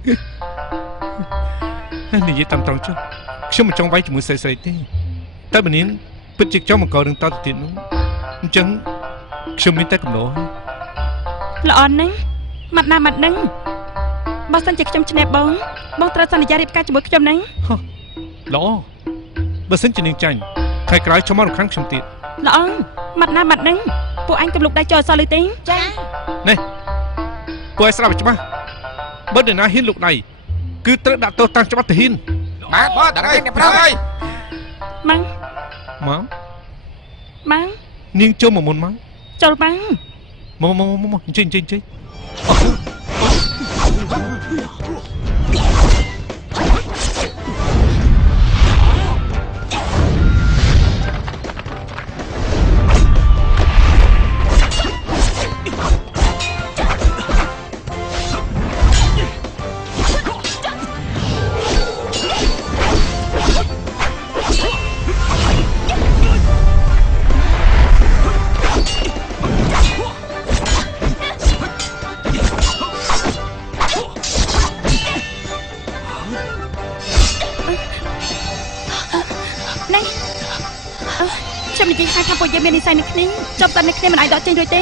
និយាយតាមត្រង់ចុះខ្ញុំមិនចង់វាយជាមួយស្រីទេតែបើនាងពិតជាចង់បង្ករឿងតទៅទៀតនោះអញ្ចឹងខ្ញុំមានតែកំណត់ល្អណាស់ម៉ាត់ណាម៉ាត់នឹងបើសិនជាខ្ញុំឈ្នះបងត្រូវសន្យារៀបការជាមួយខ្ញុំណាល្អបើសិនជានាងចាញ់ថ្ងៃក្រោយខ្ញុំមករកខាងខ្ញុំទៀតល្អម៉ាត់ណាម៉ាត់នឹងពួកអញកំលុកដៃចូលអសលទេចានេះពួកឯងស្ដាប់ច្បាស់បើនរណាហ៊ានលុកដៃគឺត្រូវដាក់ទោសតាមច្បាប់ទៅហ៊ានបាទបងតើអ្នកប្រាប់ហើយម៉ាំងនាងចូលមកមុនមកចូលម៉ាំងមកអញ្ជើញខ្ញុំនិយាយថាពួកយើងមាននិស័យនឹងគ្នាចាប់តែនឹងគ្នាមិនអាចដកចេញរួចទេ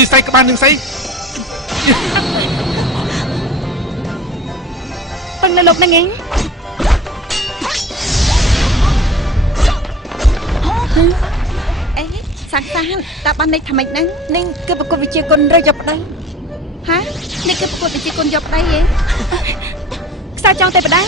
និស័យក្បាលនឹងស្អីពឹងនៅលោកនឹងឯងអេសាក់តាបាននេះថាម៉េចហ្នឹងនេះគឺប្រកួតវិជាគុណរើយកប្តីហានេះគឺប្រកួតវិជាគុណយកប្តីឯងខ្សែចង់តែប្តី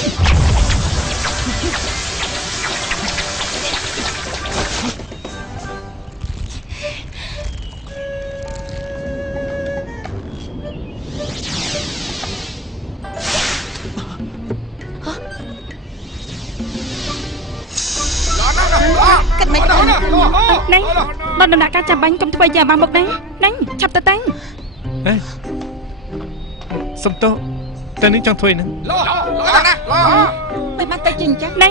គិតមិនណទេែដល់ដំណាក់កាលចាំបាញ់កុំធ្វើយ៉ាងបានមកណែឆាប់ទៅតាំងសុំទោសតែនេះចង់ធ្វើហ្នឹងមិនបានទៅជាអញ្ចឹងណែ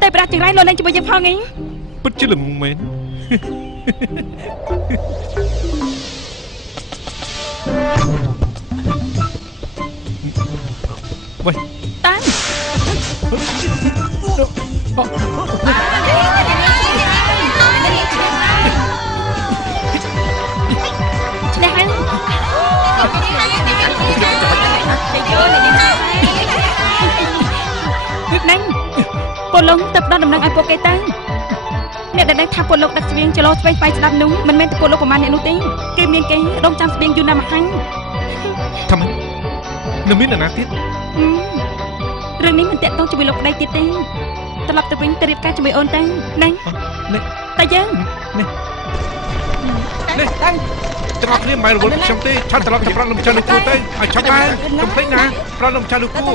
តែប្រាក់ចង្រៃលោកលេងជាមួយយើងផងឯងពិតជាល្ងងមែនវ៉ៃតាំងឆ្នេះហើយណែពលលងទៅផ្ដល់ដំណឹងឲ្យពួកគេតាំងអ្នកដែលដឹងថាពលលោកដឹកស្បៀងចលោស្វែងស្វែងស្ដាប់នោះមិនមែនតែពលលោកប្រមាណអ្នកនោះទេគេមានគេរងចាំស្បៀងយូរណាស់មកហើយថាម៉េចនៅមានអ្នកណាទៀតរឿងនេះមិនតាក់ទងជាមួយលោកប្តីទៀតទេត្រឡប់ទៅវិញទៅរៀបការជាមួយអូនតាំងណាតែយើងនេះទាំងអស់គ្នាមិនរវល់ខ្ញុំទេឆាន់ត្រឡប់ទៅប្រាក់លំចាស់លោកគ្រូទៅឲ្យឆាប់ហើយកុំភ្លេចណាប្រាក់លំចាស់លោកគ្រូ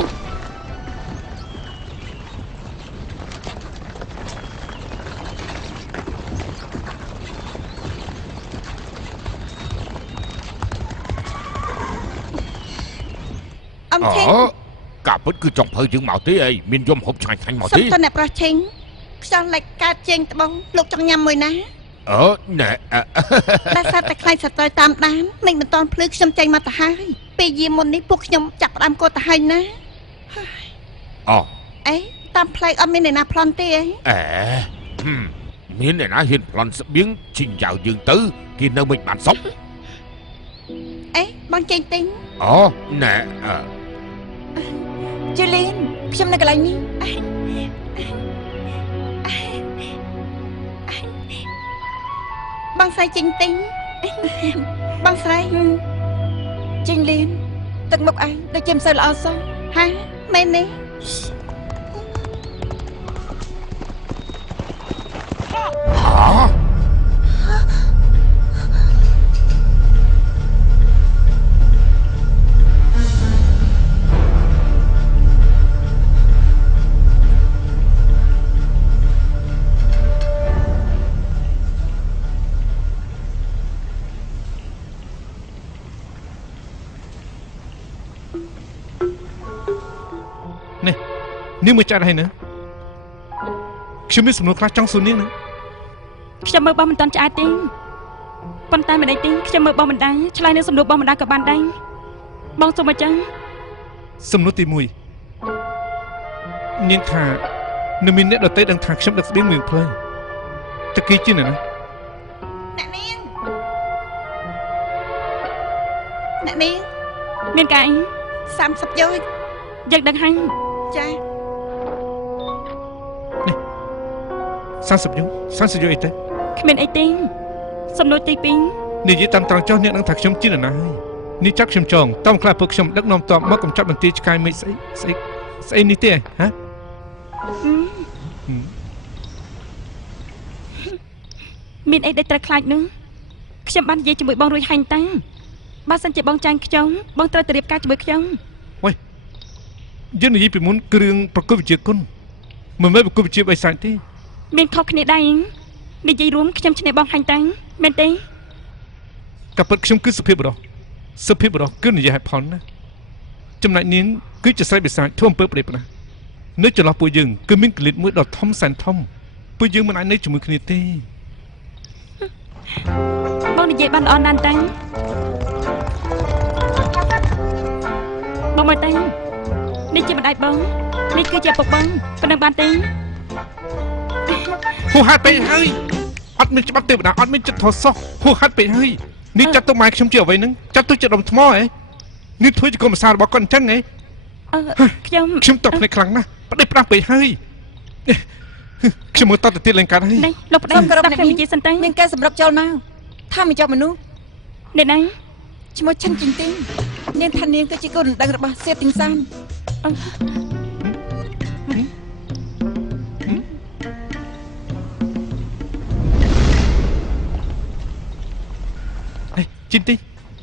អំឆេងកាពិតគឺចង់ភៅយើងមកទេអីមានយំហូបឆ្ងាញ់មកទេសុំតអ្នកប្រុសឆេងខ្យល់លេចកើតជេងត្បូងលោកចង់ញ៉ាំមួយណាណែតែសត្វតែខ្លាញ់សត្វតាមដានមិនមិនតន់ភ្លឺខ្ញុំចេញមកទៅហើយពេលយាមមុននេះពួកខ្ញុំចាប់ផ្ដើមកូនទៅហើយណាអេតាមផ្លូវអត់មានអ្នកណាប្លន់ទេអីមានអ្នកណាហ៊ានប្លន់ស្បៀងឈិញយ៉ាវយើងទៅគេនៅមិនបានសុខអេបងចេញទិញណែជូលីនខ្ញុំនៅកន្លែងនេះបងស្រីចេញទិញបងស្រីចេញលៀនទឹកមុខឯងដូចជាមិនសូវល្អសោះហាមែនទេនេះមើលចាត់ហើយណា ខ្ញុំមានសំណួរខ្លះចង់សួរនាងណា ខ្ញុំមើលបងមិនតាន់ឆ្អែតទេប៉ុន្តែមិនដេញទេខ្ញុំមើលបងមិនដែរឆ្លើយនឹងសំណួរបងមិនដែរក៏បានដែរបងសុំអញ្ចឹង សំណួរទី1នាងថានៅមានអ្នកដទៃដឹងថាខ្ញុំដឹកស្បៀងមានផ្លូវតើគេជាអ្នកណា អ្នកនាងអ្នកនាង មានការអី 30យោជ យើងដឹងហើយ ចា 30យុអីទៅ គ្មានអីទេសំណួរទី2 និយាយតាមត្រង់ចុះអ្នកនឹងថាខ្ញុំជាអ្នកណាហើយនេះចាប់ខ្ញុំចងតំខ្លះពួកខ្ញុំដឹកនាំតបមកកំចាត់បន្ទាយឆ្កែមេឃស្អីនេះទេហ៎ មានអីដែលត្រូវខ្លាចនឹងខ្ញុំបាននិយាយជាមួយបងរួចហើយតាំងបើសិនជាបងចាញ់ខ្ញុំបងត្រូវទៅរៀបការជាមួយខ្ញុំ យើងនិយាយពីមុនគ្រឿងប្រកួតវិជាគុណមិនមែនប្រកួតវិជាបិសាចទេ មានខុសគ្នាដែរនិយាយរួមខ្ញុំឈ្នះបងហាញ់តាំងមែនទេ កាពិតខ្ញុំគឺសុភាពបរោះគឺនិយាយហេតុផលណាចំណែកនាងគឺជាស្រីបិសាចធ្វើអំពើប្រេតណានៅចន្លោះពួកយើងគឺមានកលិតមួយដ៏ធំសែនធំពួកយើងមិនអាចនៅជាមួយគ្នាទេ បងនិយាយបានល្អណាស់តាំងបងមកតាំងនេះជាម្ដាយបងនេះគឺជាឪពុកបងប៉ុណ្ណឹងបានទេ ហួសហេតុពេកហើយអត់មានច្បាប់ទេវតាអត់មានចិត្តធម៌សោះហួសហេតុពេកហើយនេះចាត់ទុកម៉ែខ្ញុំជាអ្វីហ្នឹងចាត់ទុកជាដុំថ្មហ៎នេះធ្វើជាកុំភាសារបស់គាត់អញ្ចឹងហ៎ ខ្ញុំតបភ្នែកខ្លាំងណាស់ផ្ដេសផ្ដាស់ពេកហើយខ្ញុំមើលតទៅទៀតឡើងកាត់ហើយ នេះលោកប្តីស្ដាប់ខ្ញុំនិយាយសិនតាំង មានការសម្រុកចូលមកថាមិនចប់មនុស្ស នេះណា ឈ្មោះឈិនជីងទីងនាងថានាងគឺជាកូនដណ្ដឹងរបស់សេទីងសាន ជីនទី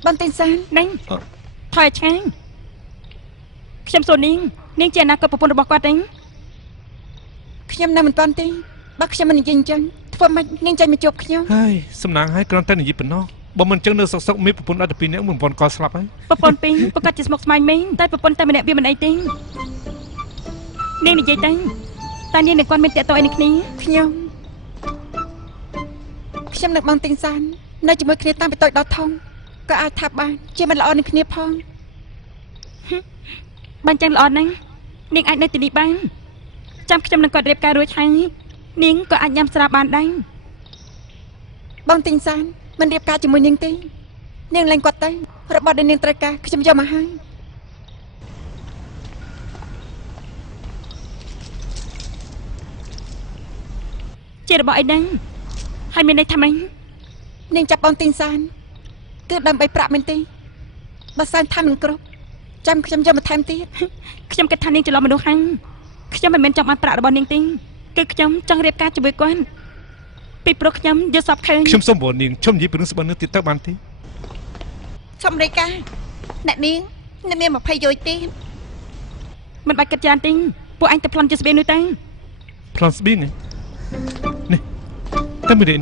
បន្តិចសាន នេះថយឆ្ងាយខ្ញុំសួរនាងជាអនាគតប្រពន្ធរបស់គាត់ទេ ខ្ញុំនៅមិនទាន់ទេបើខ្ញុំមិននិយាយអញ្ចឹងធ្វើម៉េចនាងចាញ់មកជួបខ្ញុំ ហើយសំណាងហើយគ្រាន់តែនិយាយប៉ុណ្ណោះបើមិនអញ្ចឹងនៅសុកមានប្រពន្ធដល់12នាក់ប្រពន្ធក៏ស្លាប់ហើយ ប្រពន្ធពីរប្រកាសជាស្មុគស្មាញមែនតែប្រពន្ធតែម្នាក់វាមិនអីទេនាងនិយាយទៅតែនាងនឹងគាត់មានតាក់ទងអីនឹងគ្នា ខ្ញុំនឹងបងទីងសាននៅជាមួយគ្នាតាមពីតូចដល់ធំក៏អាចថាបានជាមិនល្អនឹងគ្នាផង បានចឹងល្អណាស់នាងអាចនៅទីនេះបានចាំខ្ញុំនឹងគាត់រៀបការរួចហើយនាងក៏អាចញ៉ាំស្រាបានដែរ បងទីងសានមិនរៀបការជាមួយនាងទេនាងលែងគាត់ទៅរបស់ដែលនាងត្រូវការខ្ញុំយកមកហើយ ជារបស់អីហ្នឹងហើយមានន័យថាម៉េច នាងចាប់បងទីងសានគឺដើម្បីប្រាក់មែនទេបើសានថាមិនគ្រប់ចាំខ្ញុំយកមកថែមទៀត ខ្ញុំគិតថានាងច្រឡំមនុស្សហើយខ្ញុំមិនមែនចង់បានប្រាក់របស់នាងទេគឺខ្ញុំចង់រៀបការជាមួយគាត់ពីព្រោះខ្ញុំយល់សពឃើញ ខ្ញុំសូមវល់នាងខ្ញុំនិយាយពីរឿងស្បិននេះទៀតទៅបានទេ ខ្ញុំរាយការណ៍អ្នកនាងមាន20យោជទៀត មិនបាច់គិតច្រើនទេពួកអញទៅប្លន់ជាស្បៀងនោះទៅ ប្លន់ស្បៀងនេះតែមិនទេ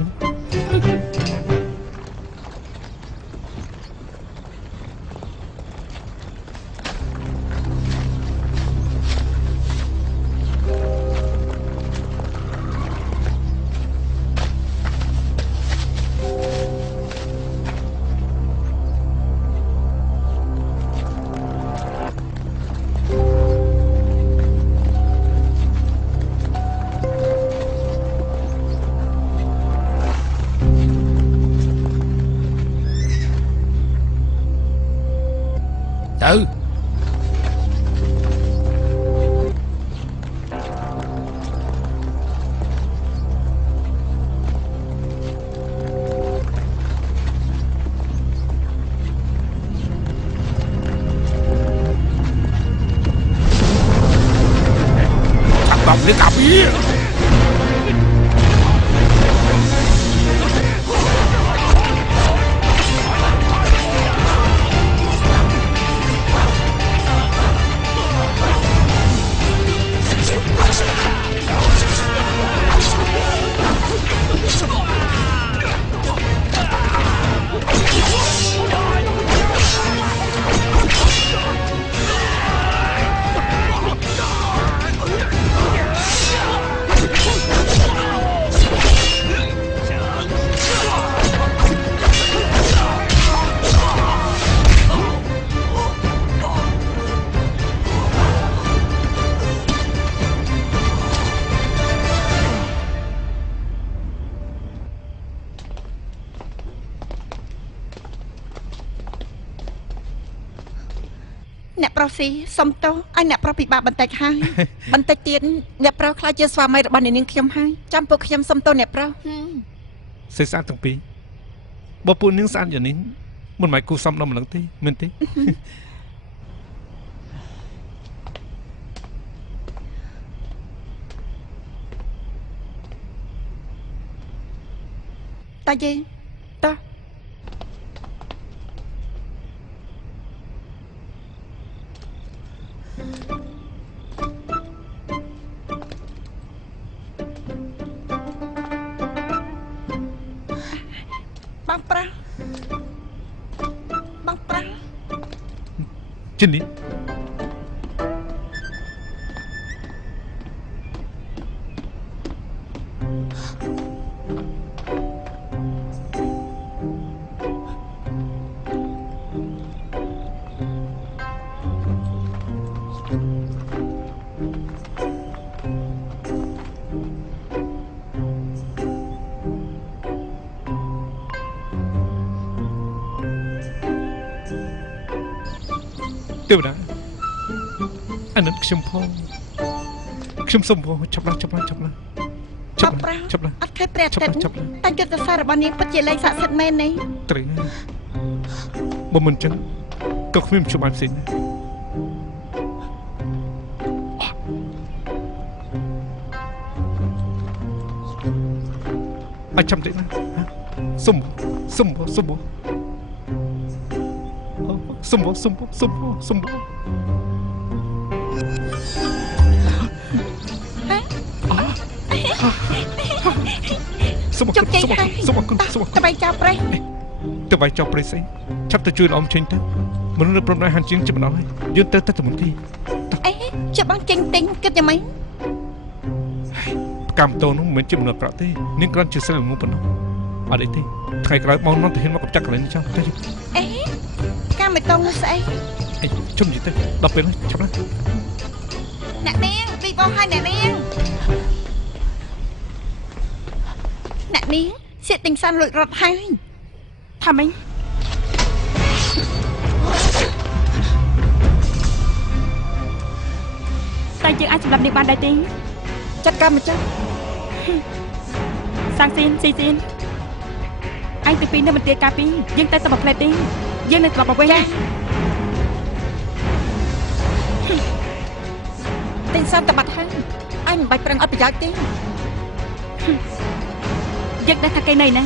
ទៅ Thằng Bông lên tập ý. ប្រុសស៊ីសុំទោសឲ្យអ្នកប្រុសពិបាកបន្តិចហើយបន្តិចទៀតអ្នកប្រុសខ្លាចជាស្វាមីរបស់នាងខ្ញុំហើយចាំពួកខ្ញុំសុំទោសអ្នកប្រុស សេស្អាតទាំងពីរបើពួកនាងស្អាតយ៉ាងនេះមិនមិនគូសំដល់ម្លឹងទេមែនទេ តាយេតោះបងប្រាស់បងប្រាស់ ជិននេះ ទេវតាអានឹងខ្ញុំផងខ្ញុំសុំផងចាប់ឡើង បងប្រាស់អត់ខេះព្រះទឹកតែយុទ្ធសាស្ត្ររបស់នាងពិតជាលេខស័ក្តិសិទ្ធិមែនទេ ត្រូវបើមិនចឹងក៏គ្មានជួបបានផ្សេងអាចចាំតិចណាសុំតបៃចោលប្រេះ ទៅវាយចោលព្រៃស្អីឆាប់ទៅជួយអមចេញទៅមនុស្សនៅព្រំដែនហាន់ជាងចិត្តម្ដងហើយយើងទៅតែមុនទី អេជាបងចេញទិញគិតយ៉ាងម៉េច កម្មតោនោះមិនមែនជាមនុស្សប្រាក់ទេនាងគ្រាន់ជាសិលងងប៉ុណ្ណោះអត់អីទេថ្ងៃក្រោយមកនាំទៅហ៊ានមកកំចាត់កន្លែងនេះចោលទៅ អេកម្មមិនតងនោះស្អី អីជុំយីទៅដល់ពេលឆាប់ណា អ្នកនាងពីបងហើយអ្នកនាងសៀកទិញសាន់លួចរត់ហើយ ថាម៉េចតែយើងអាចសម្រាប់នាងបានដែរទេ ចាត់ការមកចុះ សាំងស៊ីនស៊ីស៊ីនអញទៅពីនៅមន្ទីរការពីយើងទៅមកផ្លែទេយើងនៅត្រឡប់មកវិញ ទិញសាន់តបាត់ហើយអញមិនបាច់ប្រឹងអត់ប្រយោជន៍ទេ យើងដឹងថាគេនៅណា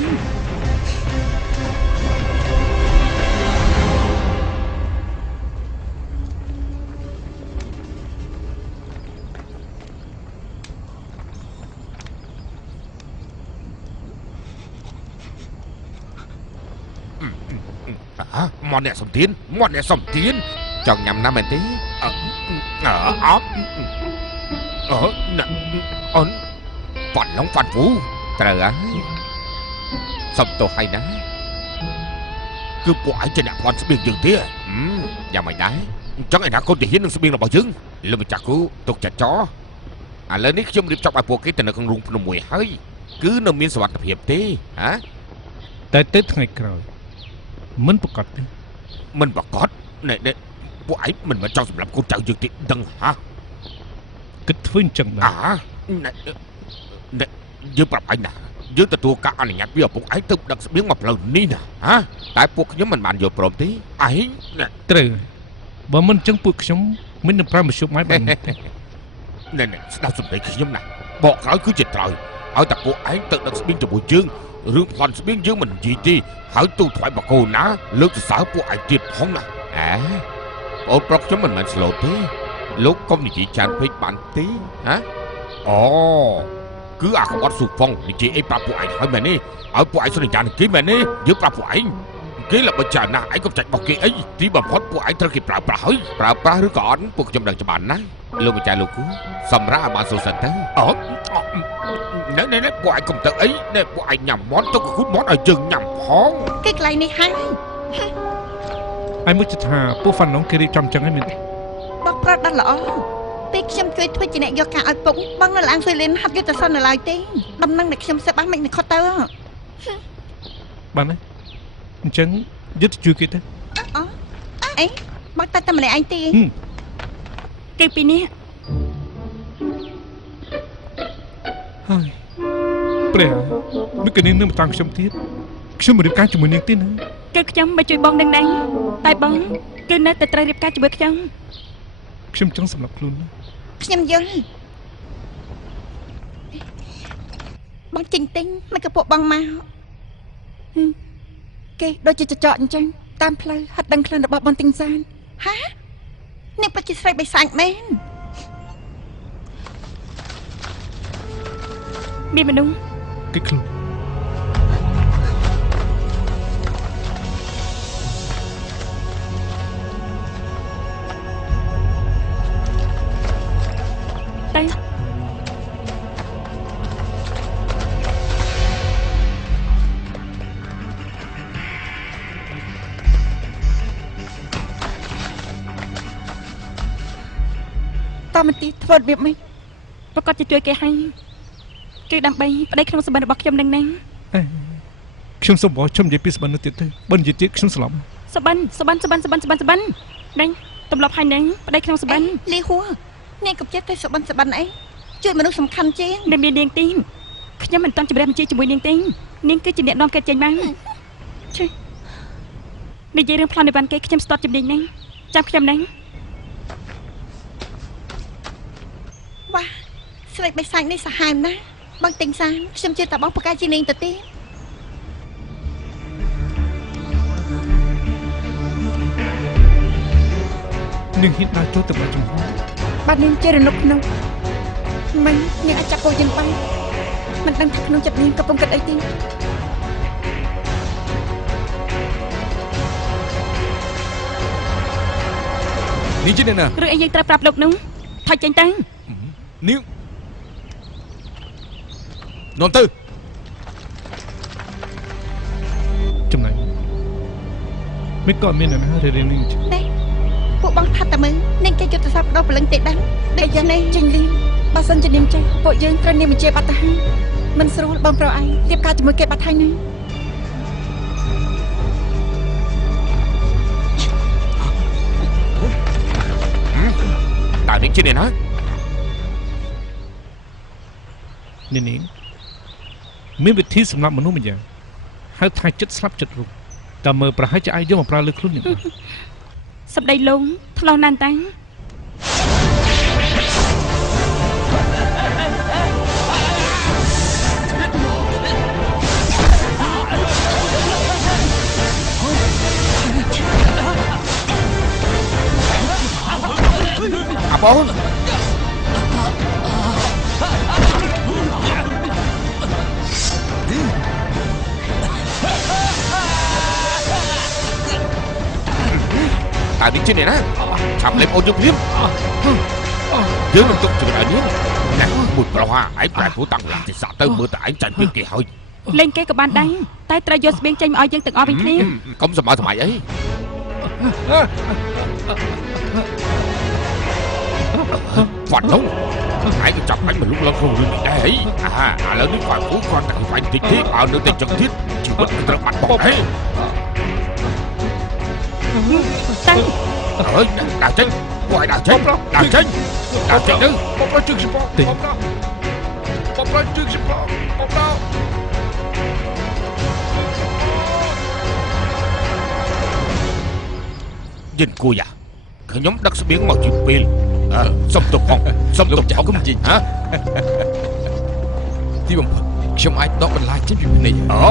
មកអ្នកសំទានចង់ញ៉ាំណាមែនទេអត់អូនប៉ាន់ឡងប៉ាន់ពូត្រូវហើយសុំទោសឲ្យណាគឺពួកឯងជាអ្នកផ្លន់ស្បៀងយើងទេយ៉ាងមិនដែរអញ្ចឹងឯណាកូនទាហាននឹងស្បៀងរបស់យើងលើម្ចាស់គូទុកចាត់ចោឥឡូវនេះខ្ញុំរៀបចំឲ្យពួកគេទៅនៅក្នុងរូងភ្នំមួយហើយគឺនៅមានសុវត្ថិភាពទេហ៎ តែទៅថ្ងៃក្រោយមិនប្រកាសទេ មិនប្រកាសណែពួកឯងមិនចង់សម្រាប់កូនចៅយើងទេដឹងហ៎ គិតធ្វើអញ្ចឹងដែរ យើងប្រាប់ឯងណាយើងទទួលការអនុញ្ញាតពីឪពុកឯងទៅដឹកស្បៀងមកផ្លូវនេះណាហ៎តែពួកខ្ញុំមិនបានយល់ព្រមទេឯង ត្រូវបើមិនអញ្ចឹងពួកខ្ញុំមិននឹងប្រើមធ្យោបាយបានទេ ណែស្ដាប់សំដីខ្ញុំណាបកក្រោយគឺជាត្រូវឲ្យតែពួកឯងទៅដឹកស្បៀងជាមួយយើងរឿងប្លន់ស្បៀងយើងមិននិយាយទេហើយទូថ្វាយបកគោណាលើកសរសើរពួកឯងទៀតផងណាបងប្រុសខ្ញុំមិនមែនស្លូតទេលោកកុំនិយាយច្រើនពេកបានទេហ៎អូគឺអាក្បត់ស៊ូហ្វុងនិយាយអីប្រាប់ពួកឯងហើយមែនទេឲ្យពួកឯងសន្យានឹងគេមែនទេយើងប្រាប់ពួកឯងគេល្បិចច្រើនណាស់ឯងកុំចាច់បោះគេអីទីបំផុតពួកឯងត្រូវគេប្រើប្រាស់ហើយប្រើប្រាស់ឬក៏អត់ពួកខ្ញុំដឹងច្បាស់ណាស់លោកម្ចាស់លោកគូសម្រាប់ឲ្យបានសុខសិនទៅអូណែពួកឯងកុំទៅអីណែពួកឯងញ៉ាំមាត់ទៅគូមាត់ឲ្យយើងញ៉ាំផង គេកន្លែងនេះហើយ ឯងមកជិតថាពួកហ្វាន់ឡុងគេរៀបចំអញ្ចឹងហ្នឹងមែនទេ បងប្រាប់ដល់ល្អពេលខ្ញុំជួយធ្វើជាអ្នកយកការឲ្យពុកបងនៅឡើងស៊ុយលៀនហាត់យុទ្ធសាស្ត្រនៅឡើយទេដំណឹងដែលខ្ញុំសឹកបានមិនខុសទៅ បានទេអញ្ចឹងយុទ្ធជួយគេទៅ អេបងតែម្នាក់ឯងទេ ហ គឺពីនេះ ហើយព្រះមិនគិតនាងនឹងមកតាមខ្ញុំទៀតខ្ញុំមិនរៀបការជាមួយនាងទេណា គឺខ្ញុំមកជួយបងនឹងដែរតែបងគឺនៅតែត្រូវរៀបការជាមួយខ្ញុំ ខ្ញុំចង់សម្រាប់ខ្លួនណា ខ្ញុំយល់បងចេញទិញមិនក៏ពួកបងមកគេដូចជាចចកអញ្ចឹងតាមផ្លូវហិតដឹងក្លិនរបស់បងទិញសានហានេះពិតជាស្រីបិសាចមែន មានមនុស្ស គេខ្លួន តែ តើមន្ទីរធ្វើរបៀបម៉េច ប្រកាសជាជួយគេហើយគឺដើម្បីប្តីក្នុងសម្បត្តិរបស់ខ្ញុំនឹងណា ខ្ញុំសូមបងខ្ញុំនិយាយពីសម្បត្តិនោះទៀតទៅបើនិយាយទៀតខ្ញុំស្លាប់ សបិននឹងទម្លាប់ហើយនឹងប្តីក្នុងសម្បត្តិ លីហួរនាងកុំចេះតែសបិនអីជួយមនុស្សសំខាន់ជាង នៅមាននាងទីខ្ញុំមិនតន់ជម្រះបញ្ជាជាមួយនាងទេនាងគឺជាអ្នកនាំកើតចេញមកជិះនិយាយរឿងផ្លន់នៃវ៉ាន់គេខ្ញុំស្ទាត់ជំនាញណាស់ចាំខ្ញុំណា វ៉ាស្រីបិសាចនេះសាហាវណាស់បងទិញសានខ្ញុំជឿតែបងប្រកាសជានាងទៅទេ នាងហ៊ានដើរចូលទៅមកចំហ បាទនាងជារនុកក្នុងមិននាងអាចចាប់ពោយើងបានមិនដឹងថាក្នុងចិត្តនាងកំពុងគិតអីទេ នេះជាអ្នកណា រឿងអីយើងត្រូវប្រាប់លោកនោះថយចេញទៅ នាងនាំទៅ ចំណែកមិនក៏មានអ្នកណារៀននាង នេះពួកបងថាតែមើលនាងគេយុទ្ធសាស្ត្របដោះព្រលឹងទេដែរដូចយ៉ាងនេះចេញលីបើសិនជានាងចេះពួកយើងត្រូវនាងបញ្ជាបាត់ទៅហើយមិនស្រួលបងប្រុសឯងរៀបការជាមួយគេបាត់ហើយណា តើនាងជាអ្នកណា នាងមានវិធីសម្រាប់មនុស្សម្យ៉ាងហៅថាចិត្តស្លាប់ចិត្តរស់តើមើលប្រហែលជាអាចយកមកប្រើលើខ្លួននាង សម្ដីលោកថ្លោះណាស់តាំង អាបងតើនាងជាអ្នកណាឆាប់លេបអូនយើងភ្លាមយើងនឹងទុកជឿឲ្យនាងណាមួយប្រុសឯងប្រែព្រោះតាំងឡើងទីសាទៅមើលតែឯងចាញ់ពីគេហើយ លេងគេក៏បានដែរតែត្រូវយកស្បៀងចេញមកឲ្យយើងទាំងអស់វិញគ្នា កុំសម្បើសម័យអីវត្តនោះឯងក៏ចាប់អញមកលុកឡើងក្នុងរឿងនេះដែរហីឥឡូវនេះគាត់ពូគាត់តែខ្វាញ់តិចទេបើនៅតែចឹងទៀតជីវិតនឹងត្រូវបាត់បង់ហេ តាំង អើយដើរចេញពួកឯងដើរចេញដើរចេញទៅ បងប្រុសជើងច្បងបងប្រុសជើងច្បងបងប្រុស យិនគួយខ្ញុំដឹកស្បៀងមកជាពេលសុំទុកផងសុំទុកចោលគុំជីហ៎ ទីបំផុតខ្ញុំអាចដកបន្លាចចេញពីភ្នែក អូ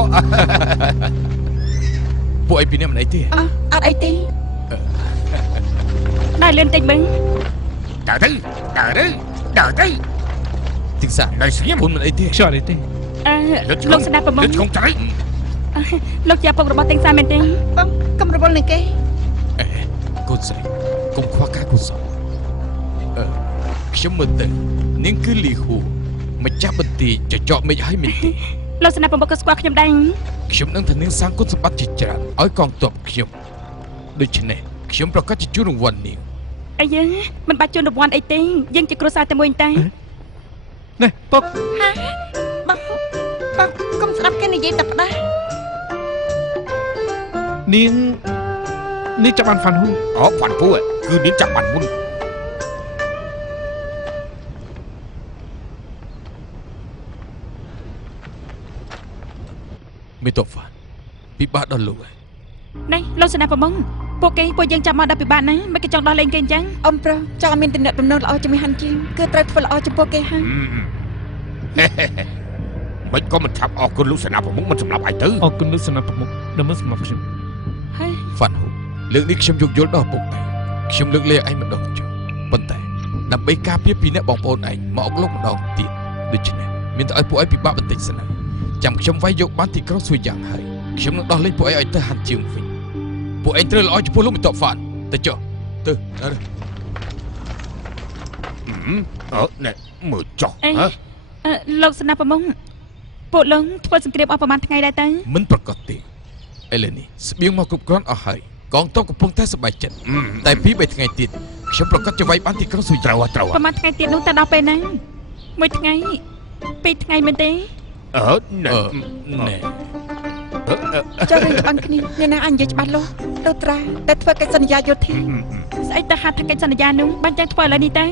ពួកឯងពីនេះមិនអីទេ អត់អីទេ ដែរលឿនតិចមើល ដើរទៅដើរទៅដើរទៅ ទីសា នៅស្ងៀម អូនមិនអីទេ ខ្ញុំអត់ទេ លោកស្ដាប់ប្រមង លឹកឆ្កងច្រៃ លោកជាឪពុករបស់ទាំងសាមែនទេ បងកុំរវល់នឹងគេ កូនស្រីកុំខ្វះការកុសលខ្ញុំមើលទៅនាងគឺលីហ៊ូម្ចាស់បន្ទាយចចកមេឃឲ្យមែនទេ លោកស្ដាប់ប្រមងក៏ស្គាល់ខ្ញុំដែរ ខ្ញុំនឹងធានាសាងគុណសម្បត្តិជាច្រើនឲ្យកងទ័ពខ្ញុំដូច្នេះខ្ញុំប្រកាសជាជូនរង្វាន់នាង អីយើងមិនបាច់ជូនរង្វាន់អីទេយើងជាគ្រួសារតែមួយតែ នេះពុក ហាបងកុំស្ដាប់គេនិយាយតែផ្ដាស់ នាងចាប់បានហ្វាន់ហ៊ូ អូផាន់ពូគឺនាងចាប់បានមុន មានតបហ្វានពិបាកដល់លោកហើយ នេះលោកសេនាប្រមុខពួកគេពួកយើងចាប់មកដល់ពិបាកណាមិនគេចង់ដោះលែងគេអញ្ចឹង អំប្រុសចង់មានទំនាក់ទំនងល្អជាមួយហាន់ជាងគឺត្រូវធ្វើល្អចំពោះគេហើយ មិនក៏មិនឆាប់អរគុណលោកសេនាប្រមុខមិនសម្រាប់ឯងទៅ អរគុណលោកសេនាប្រមុខដែលមើលសម្រាប់ខ្ញុំ ហើយ ហ្វាន់ហូលើកនេះខ្ញុំយកយល់ដល់ពុកដែរខ្ញុំលើកលែងឯងម្ដងចុះប៉ុន្តែដើម្បីការពារពីអ្នកបងប្អូនឯងមកអុកលោកម្ដងទៀតដូច្នេះមានតែឲ្យពួកឯងពិបាកបន្តិចសិនចាំខ្ញុំវាយយកបានទីក្រុងស៊ុយយ៉ាងហើយខ្ញុំនឹងដោះលែងពួកឯងឲ្យទៅហាន់ជាងវិញពួកឯងត្រូវល្អចំពោះលោកមិនតបហ្វានទៅចុះទៅអើ ណែមើលចុះ អេលោកសេនាប្រមុខពួកលោកធ្វើសង្គ្រាមអស់ប្រហែលថ្ងៃដែរទៅ មិនប្រកាសទេឥឡូវនេះស្បៀងមកគ្រប់គ្រាន់អស់ហើយកងទ័ពកំពុងតែសប្បាយចិត្តតែ2 3ថ្ងៃទៀតខ្ញុំប្រកាសจะវាយបានទីក្រុងស៊ុយត្រូវ ប្រហែលថ្ងៃទៀតនោះតើដល់ពេលណាមួយថ្ងៃ2ថ្ងៃមែនទេ ណែ ណែ ចុះរឿងច្បាំងគ្នាអ្នកណាអញនិយាយច្បាស់លាស់ទៅត្រាតែធ្វើកិច្ចសន្យាយោធា ស្អីទៅហាត់ថាកិច្ចសន្យានោះបានចាំធ្វើឥឡូវនេះទៅ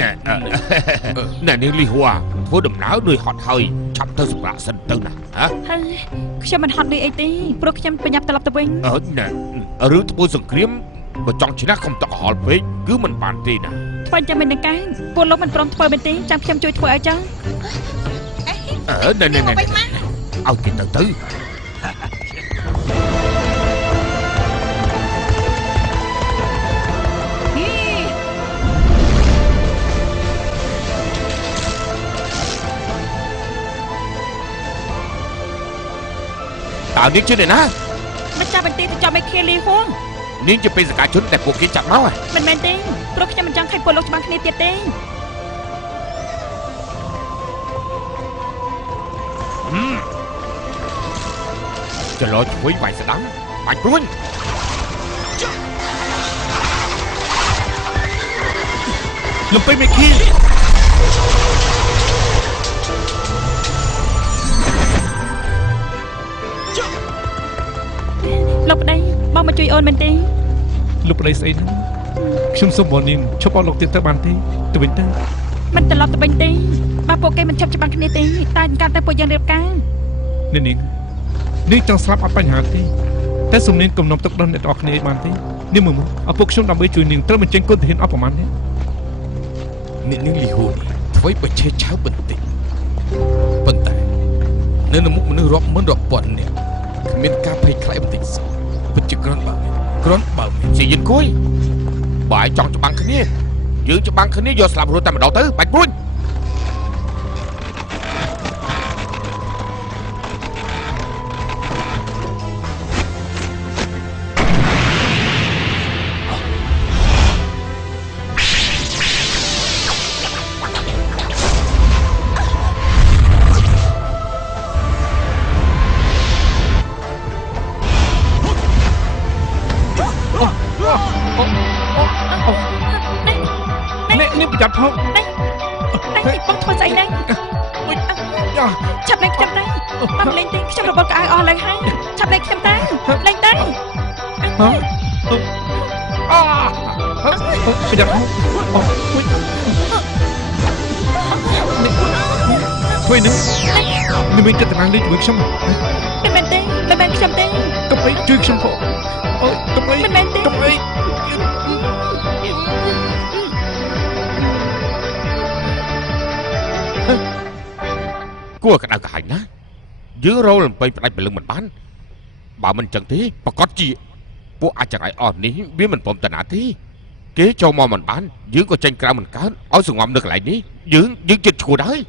ណែនាងលីហួរធ្វើដំណើរលួយហត់ហើយឆាប់ទៅសម្រាប់សិនទៅណាហ៎ ហើយខ្ញុំមិនហត់នេះអីទេព្រោះខ្ញុំប្រញាប់ត្រឡប់ទៅវិញ ណែរឿងធ្វើសង្គ្រាមបើចង់ឈ្នះកុំតក់កុហលពេកគឺមិនបានទេណា ធ្វើចាំមិននឹងកាយពួកលោកមិនព្រមធ្វើមែនទេចាំខ្ញុំជួយធ្វើឲ្យចឹង ណែឲ្យគេទៅ តើនាងជឿទេណា មិនចាំបន្តិចទៅចាំឲ្យឃ្លីហួង នាងជាបេសកជនតែពួកគេចាប់មក មិនមែនទេព្រោះខ្ញុំមិនចង់ឃើញពួកលោកច្បាំងគ្នាទៀតទេ ចលោជួយវាយស្ដាំបាច់ព្រួញ លំពេមេឃី លោកប្តីបងមកជួយអូនមែនទេ លោកប្តីស្អីហ្នឹងខ្ញុំសូមបងនាងឈប់អត់លោកទៀតទៅបានទេទៅវិញទៅ មិនត្រឡប់ទៅវិញទេបើពួកគេមិនឈប់ច្បាំងគ្នាទេតែកាន់តែពួកយើងរៀបការ នាងចង់ស្លាប់អត់បញ្ហាទេតែសំនាងកំណត់ទុកដល់អ្នកទាំងអស់គ្នាឲ្យបានទេនាងមើលឪពុកខ្ញុំដើម្បីជួយនាងត្រូវបញ្ចេញគុណទាហានអស់ប្រមាណទេ អ្នកនាងលីហួរនេះធ្វើឲ្យប្រឆេះឆៅបន្តិចប៉ុន្តែនៅមុខមនុស្សរាប់ម៉ឺនរាប់ពាន់នាក់គ្មានការភ័យខ្លាចបន្តិចសោះពិតជាគ្រាន់បើមែន ជាយិនគួយបើចង់ច្បាំងគ្នាយើងច្បាំងគ្នាយកស្លាប់រស់តែម្ដងទៅបាច់ព្រួញ នាងប្រយ័ត្នផង នេះបងធ្វើស្អីហ្នឹងឆាប់លេងខ្ញុំទៅបងលេងទេខ្ញុំរបត់កៅអៅអស់លើហើយឆាប់លេងខ្ញុំទៅលេងទៅ ប្រយ័ត្នផងធ្វើនឹងនាងមានចិត្តត្រង់លេងជាមួយខ្ញុំ មិនមែនទេមិនមែនខ្ញុំទេ កុំអីជួយខ្ញុំផងកុំអី មិនមែនទេ កុំអី គួរក្តៅក្រហាញណាយើងរលលំពេញផ្ដាច់ព្រលឹងមិនបានបើមិនចឹងទេប្រកាសជាពួកអាចរៃអស់នេះវាមិនព្រមតាណាទេគេចូលមកមិនបានយើងក៏ចេញក្រៅមិនកើតឲ្យសងំនៅកន្លែងនេះយើងជិតឈួតហើយ